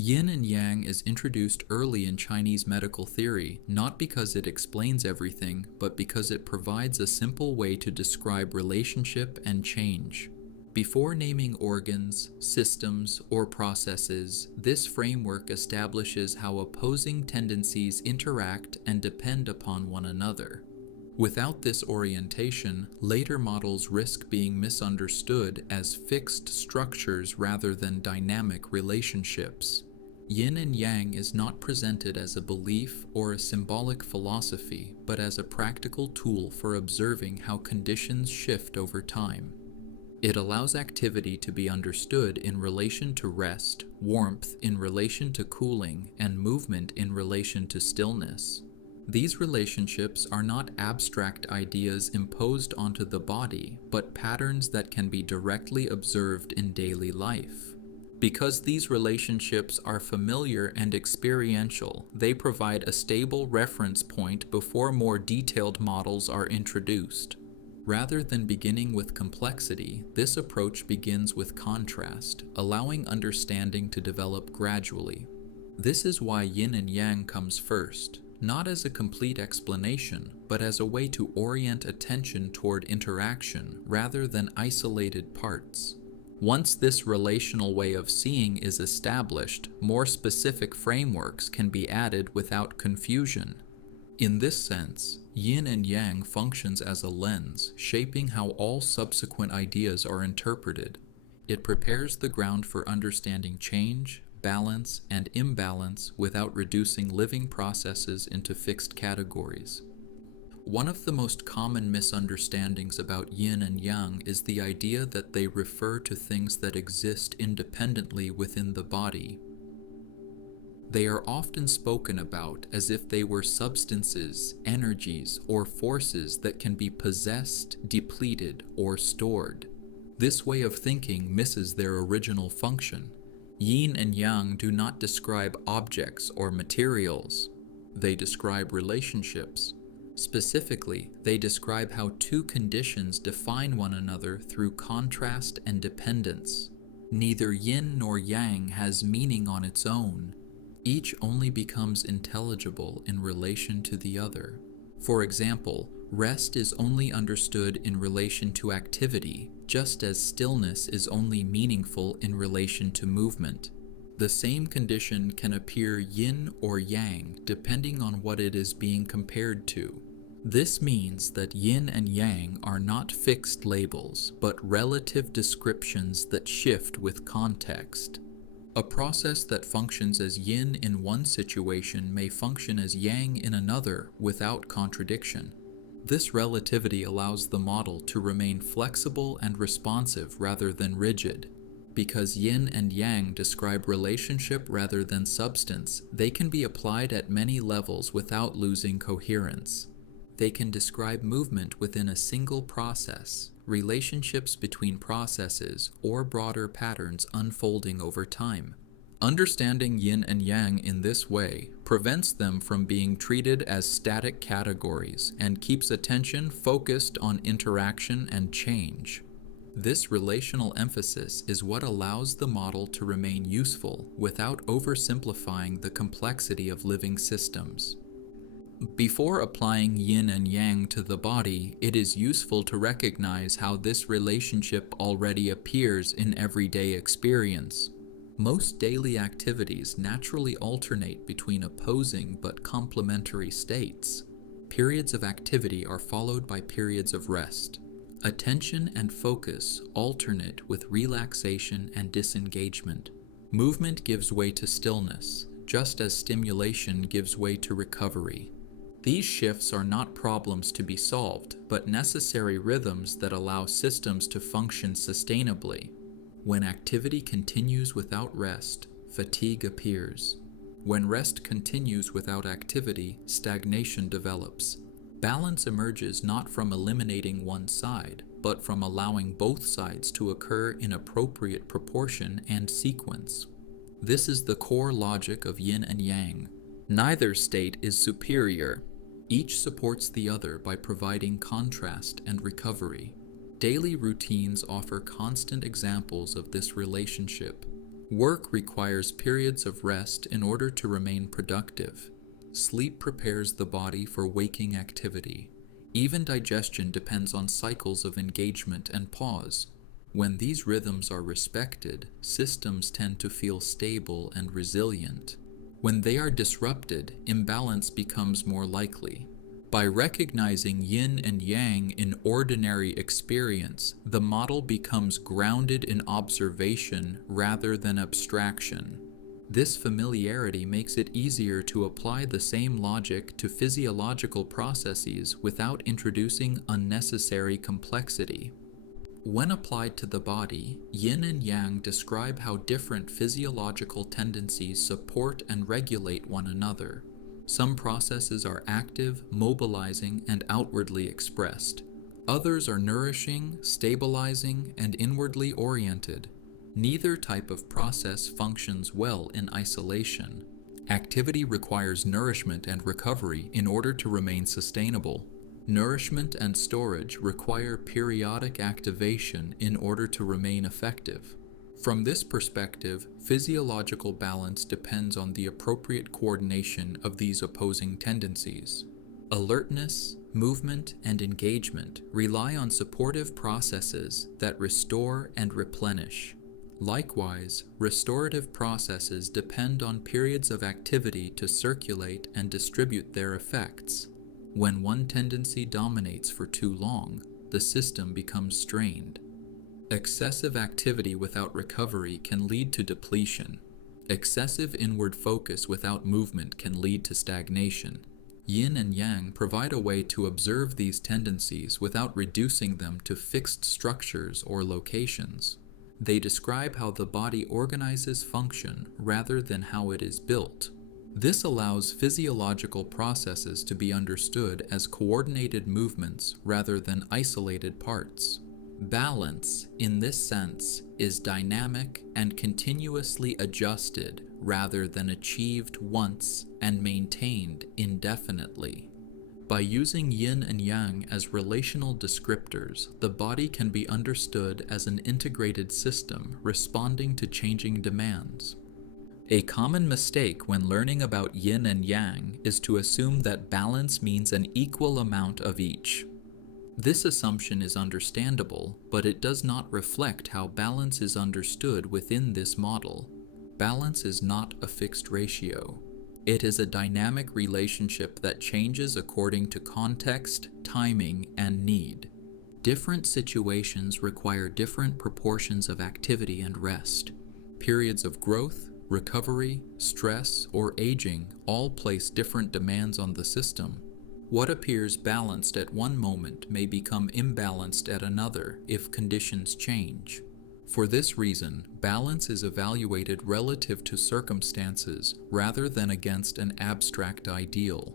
Yin and Yang is introduced early in Chinese medical theory, not because it explains everything, but because it provides a simple way to describe relationship and change. Before naming organs, systems, or processes, this framework establishes how opposing tendencies interact and depend upon one another. Without this orientation, later models risk being misunderstood as fixed structures rather than dynamic relationships. Yin and Yang is not presented as a belief or a symbolic philosophy, but as a practical tool for observing how conditions shift over time. It allows activity to be understood in relation to rest, warmth in relation to cooling, and movement in relation to stillness. These relationships are not abstract ideas imposed onto the body, but patterns that can be directly observed in daily life. Because these relationships are familiar and experiential, they provide a stable reference point before more detailed models are introduced. Rather than beginning with complexity, this approach begins with contrast, allowing understanding to develop gradually. This is why Yin and Yang comes first, not as a complete explanation, but as a way to orient attention toward interaction rather than isolated parts. Once this relational way of seeing is established, more specific frameworks can be added without confusion. In this sense, Yin and Yang functions as a lens, shaping how all subsequent ideas are interpreted. It prepares the ground for understanding change, balance, and imbalance without reducing living processes into fixed categories. One of the most common misunderstandings about Yin and Yang is the idea that they refer to things that exist independently within the body. They are often spoken about as if they were substances, energies, or forces that can be possessed, depleted, or stored. This way of thinking misses their original function. Yin and Yang do not describe objects or materials. They describe relationships. Specifically, they describe how two conditions define one another through contrast and dependence. Neither yin nor yang has meaning on its own. Each only becomes intelligible in relation to the other. For example, rest is only understood in relation to activity, just as stillness is only meaningful in relation to movement. The same condition can appear yin or yang depending on what it is being compared to. This means that yin and yang are not fixed labels, but relative descriptions that shift with context. A process that functions as yin in one situation may function as yang in another without contradiction. This relativity allows the model to remain flexible and responsive rather than rigid. Because yin and yang describe relationship rather than substance, they can be applied at many levels without losing coherence. They can describe movement within a single process, relationships between processes, or broader patterns unfolding over time. Understanding yin and yang in this way prevents them from being treated as static categories and keeps attention focused on interaction and change. This relational emphasis is what allows the model to remain useful without oversimplifying the complexity of living systems. Before applying yin and yang to the body, it is useful to recognize how this relationship already appears in everyday experience. Most daily activities naturally alternate between opposing but complementary states. Periods of activity are followed by periods of rest. Attention and focus alternate with relaxation and disengagement. Movement gives way to stillness, just as stimulation gives way to recovery. These shifts are not problems to be solved, but necessary rhythms that allow systems to function sustainably. When activity continues without rest, fatigue appears. When rest continues without activity, stagnation develops. Balance emerges not from eliminating one side, but from allowing both sides to occur in appropriate proportion and sequence. This is the core logic of yin and yang. Neither state is superior. Each supports the other by providing contrast and recovery. Daily routines offer constant examples of this relationship. Work requires periods of rest in order to remain productive. Sleep prepares the body for waking activity. Even digestion depends on cycles of engagement and pause. When these rhythms are respected, systems tend to feel stable and resilient. When they are disrupted, imbalance becomes more likely. By recognizing yin and yang in ordinary experience, the model becomes grounded in observation rather than abstraction. This familiarity makes it easier to apply the same logic to physiological processes without introducing unnecessary complexity. When applied to the body, yin and yang describe how different physiological tendencies support and regulate one another. Some processes are active, mobilizing, and outwardly expressed. Others are nourishing, stabilizing, and inwardly oriented. Neither type of process functions well in isolation. Activity requires nourishment and recovery in order to remain sustainable. Nourishment and storage require periodic activation in order to remain effective. From this perspective, physiological balance depends on the appropriate coordination of these opposing tendencies. Alertness, movement, and engagement rely on supportive processes that restore and replenish. Likewise, restorative processes depend on periods of activity to circulate and distribute their effects. When one tendency dominates for too long, the system becomes strained. Excessive activity without recovery can lead to depletion. Excessive inward focus without movement can lead to stagnation. Yin and Yang provide a way to observe these tendencies without reducing them to fixed structures or locations. They describe how the body organizes function rather than how it is built. This allows physiological processes to be understood as coordinated movements rather than isolated parts. Balance, in this sense, is dynamic and continuously adjusted rather than achieved once and maintained indefinitely. By using yin and yang as relational descriptors, the body can be understood as an integrated system responding to changing demands. A common mistake when learning about yin and yang is to assume that balance means an equal amount of each. This assumption is understandable, but it does not reflect how balance is understood within this model. Balance is not a fixed ratio. It is a dynamic relationship that changes according to context, timing, and need. Different situations require different proportions of activity and rest. Periods of growth, recovery, stress, or aging all place different demands on the system. What appears balanced at one moment may become imbalanced at another if conditions change. For this reason, balance is evaluated relative to circumstances rather than against an abstract ideal.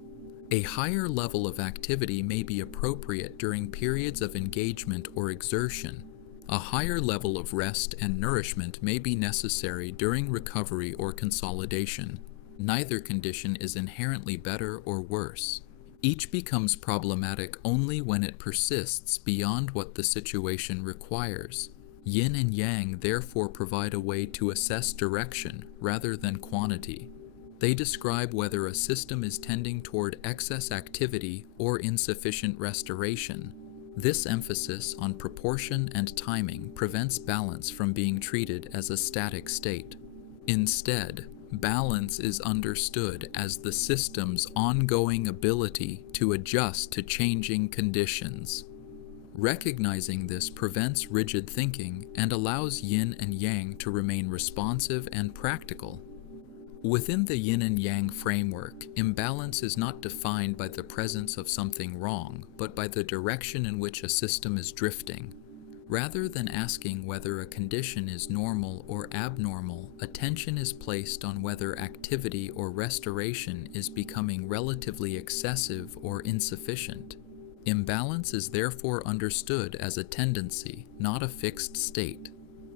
A higher level of activity may be appropriate during periods of engagement or exertion. A higher level of rest and nourishment may be necessary during recovery or consolidation. Neither condition is inherently better or worse. Each becomes problematic only when it persists beyond what the situation requires. Yin and Yang therefore provide a way to assess direction rather than quantity. They describe whether a system is tending toward excess activity or insufficient restoration. This emphasis on proportion and timing prevents balance from being treated as a static state. Instead, balance is understood as the system's ongoing ability to adjust to changing conditions. Recognizing this prevents rigid thinking and allows yin and yang to remain responsive and practical. Within the yin and yang framework, imbalance is not defined by the presence of something wrong, but by the direction in which a system is drifting. Rather than asking whether a condition is normal or abnormal, attention is placed on whether activity or restoration is becoming relatively excessive or insufficient. Imbalance is therefore understood as a tendency, not a fixed state.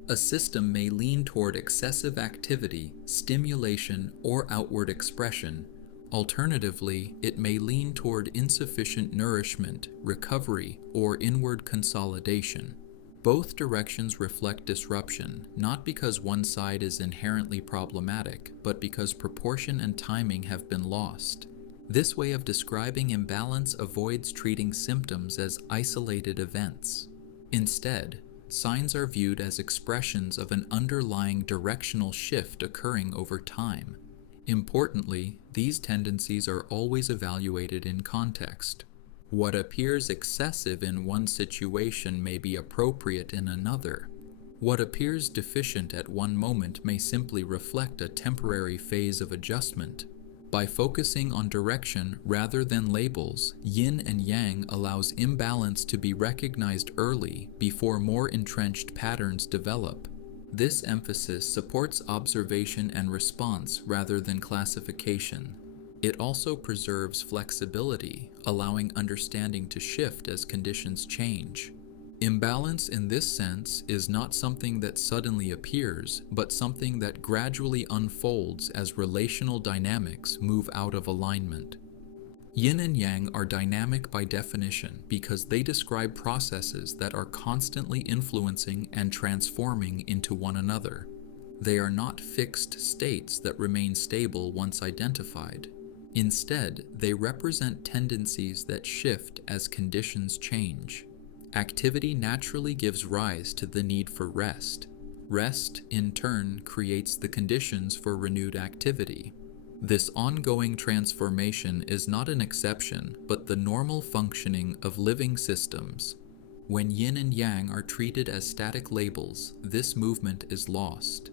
A system may lean toward excessive activity, stimulation, or outward expression. Alternatively, it may lean toward insufficient nourishment, recovery, or inward consolidation. Both directions reflect disruption, not because one side is inherently problematic, but because proportion and timing have been lost. This way of describing imbalance avoids treating symptoms as isolated events. Instead, signs are viewed as expressions of an underlying directional shift occurring over time. Importantly, these tendencies are always evaluated in context. What appears excessive in one situation may be appropriate in another. What appears deficient at one moment may simply reflect a temporary phase of adjustment. By focusing on direction rather than labels, Yin and Yang allows imbalance to be recognized early before more entrenched patterns develop. This emphasis supports observation and response rather than classification. It also preserves flexibility, allowing understanding to shift as conditions change. Imbalance in this sense is not something that suddenly appears, but something that gradually unfolds as relational dynamics move out of alignment. Yin and Yang are dynamic by definition because they describe processes that are constantly influencing and transforming into one another. They are not fixed states that remain stable once identified. Instead, they represent tendencies that shift as conditions change. Activity naturally gives rise to the need for rest. Rest, in turn, creates the conditions for renewed activity. This ongoing transformation is not an exception, but the normal functioning of living systems. When Yin and Yang are treated as static labels, this movement is lost.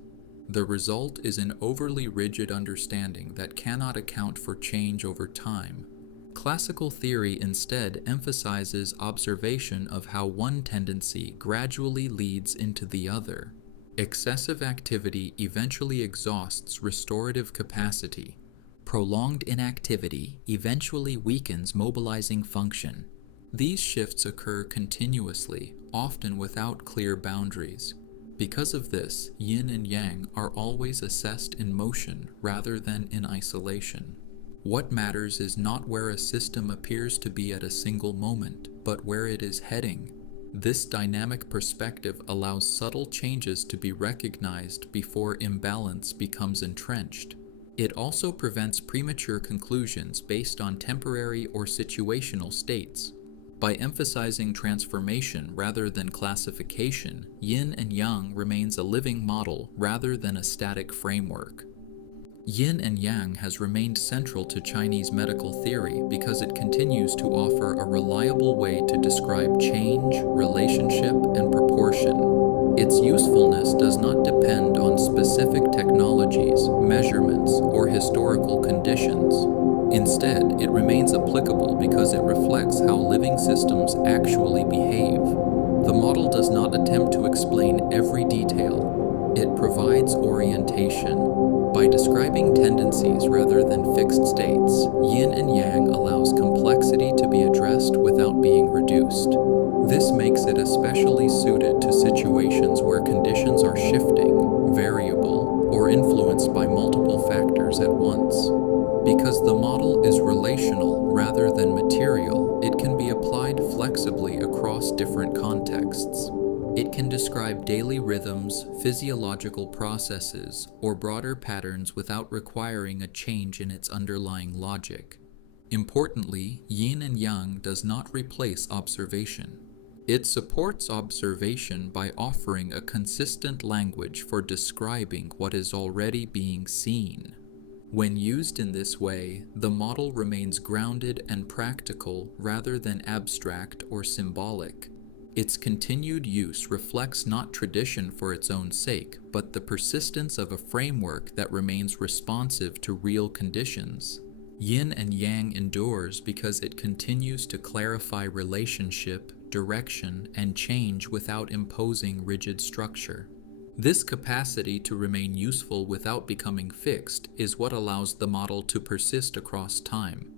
The result is an overly rigid understanding that cannot account for change over time. Classical theory instead emphasizes observation of how one tendency gradually leads into the other. Excessive activity eventually exhausts restorative capacity. Prolonged inactivity eventually weakens mobilizing function. These shifts occur continuously, often without clear boundaries. Because of this, Yin and Yang are always assessed in motion rather than in isolation. What matters is not where a system appears to be at a single moment, but where it is heading. This dynamic perspective allows subtle changes to be recognized before imbalance becomes entrenched. It also prevents premature conclusions based on temporary or situational states. By emphasizing transformation rather than classification, Yin and Yang remains a living model rather than a static framework. Yin and Yang has remained central to Chinese medical theory because it continues to offer a reliable way to describe change, relationship, and proportion. Its usefulness does not depend on specific technologies, measurements, or historical conditions. Instead, it remains applicable because it reflects how living systems actually behave. The model does not attempt to explain every detail. It provides orientation. By describing tendencies rather than fixed states, Yin and Yang allows complexity to be addressed without being reduced. This makes it especially suited to situations where conditions are shifting, variable, or influenced by multiple factors at once. Because the model is relational rather than material, it can be applied flexibly across different contexts. It can describe daily rhythms, physiological processes, or broader patterns without requiring a change in its underlying logic. Importantly, Yin and Yang does not replace observation. It supports observation by offering a consistent language for describing what is already being seen. When used in this way, the model remains grounded and practical rather than abstract or symbolic. Its continued use reflects not tradition for its own sake, but the persistence of a framework that remains responsive to real conditions. Yin and Yang endures because it continues to clarify relationship, direction, and change without imposing rigid structure. This capacity to remain useful without becoming fixed is what allows the model to persist across time.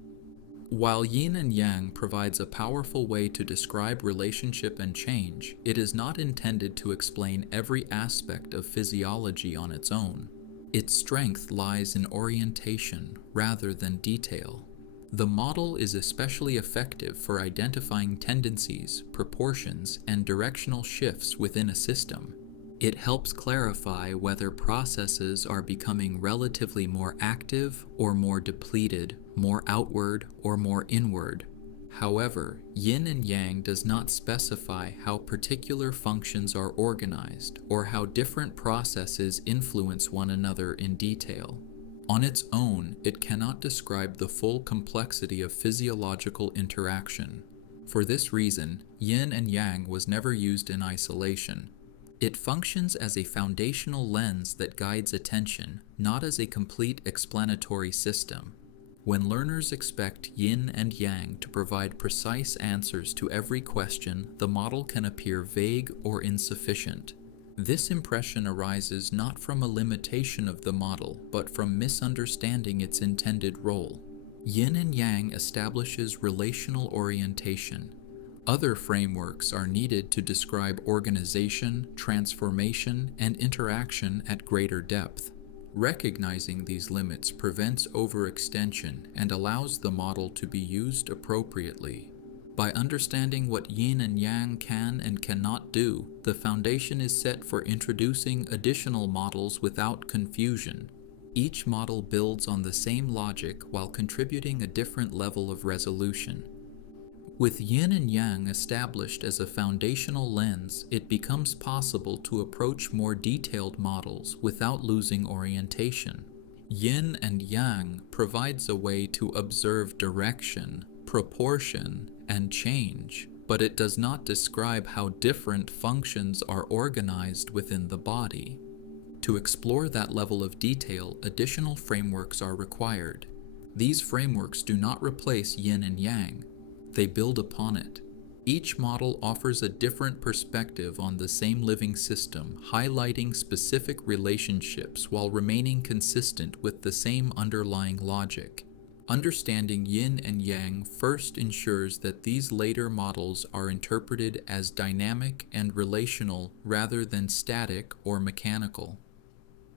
While Yin and Yang provides a powerful way to describe relationship and change, it is not intended to explain every aspect of physiology on its own. Its strength lies in orientation rather than detail. The model is especially effective for identifying tendencies, proportions, and directional shifts within a system. It helps clarify whether processes are becoming relatively more active or more depleted, more outward or more inward. However, yin and yang does not specify how particular functions are organized or how different processes influence one another in detail. On its own, it cannot describe the full complexity of physiological interaction. For this reason, yin and yang was never used in isolation. It functions as a foundational lens that guides attention, not as a complete explanatory system. When learners expect yin and yang to provide precise answers to every question, the model can appear vague or insufficient. This impression arises not from a limitation of the model, but from misunderstanding its intended role. Yin and Yang establishes relational orientation. Other frameworks are needed to describe organization, transformation, and interaction at greater depth. Recognizing these limits prevents overextension and allows the model to be used appropriately. By understanding what yin and yang can and cannot do, the foundation is set for introducing additional models without confusion. Each model builds on the same logic while contributing a different level of resolution. With yin and yang established as a foundational lens, it becomes possible to approach more detailed models without losing orientation. Yin and yang provides a way to observe direction, proportion, and change, but it does not describe how different functions are organized within the body. To explore that level of detail, additional frameworks are required. These frameworks do not replace yin and yang. They build upon it. Each model offers a different perspective on the same living system, highlighting specific relationships while remaining consistent with the same underlying logic. Understanding yin and yang first ensures that these later models are interpreted as dynamic and relational rather than static or mechanical.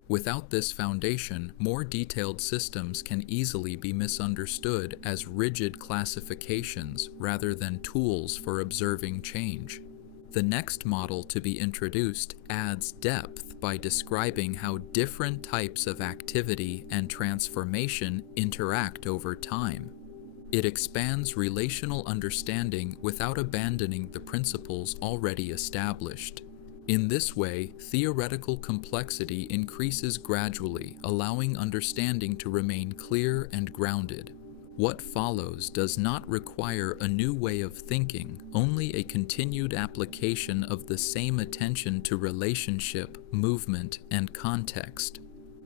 Without this foundation, more detailed systems can easily be misunderstood as rigid classifications rather than tools for observing change. The next model to be introduced adds depth by describing how different types of activity and transformation interact over time. It expands relational understanding without abandoning the principles already established. In this way, theoretical complexity increases gradually, allowing understanding to remain clear and grounded. What follows does not require a new way of thinking, only a continued application of the same attention to relationship, movement, and context.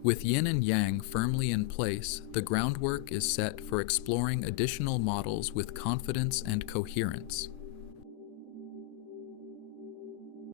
With yin and yang firmly in place, the groundwork is set for exploring additional models with confidence and coherence.